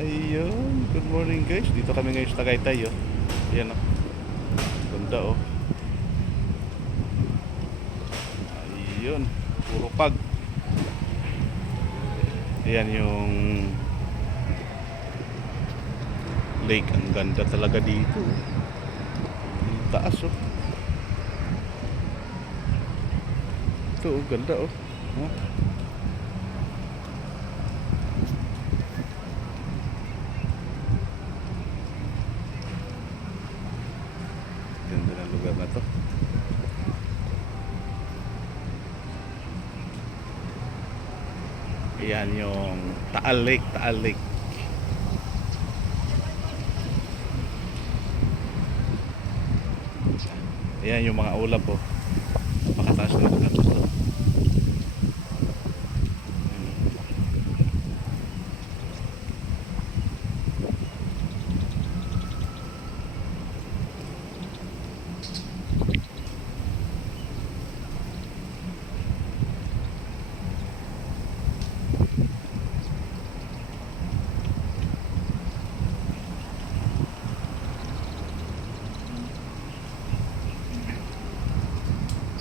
Ayun, good morning guys. Dito kami ngayon sa Tagaytay, oh. Ayan, oh. Ganda, oh. Ayun, puro pag. Ayan yung lake. Ang ganda talaga dito, oh. Ang taas, oh. Ito, oh, ganda, oh. Huh? Ganda ng lugar na to. Ayan yung Taal Lake, Taal Lake. Ayan yung mga ulap, oh. Napakataas na lugar na to.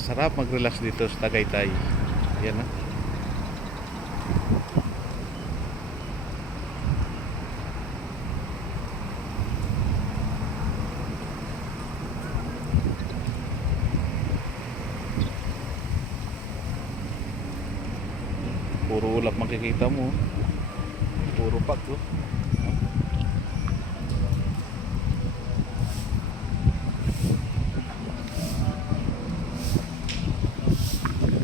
Sarap mag-relax dito sa Tagaytay. Ayan, oh. Puro ulap makikita mo. Puro pag, oh.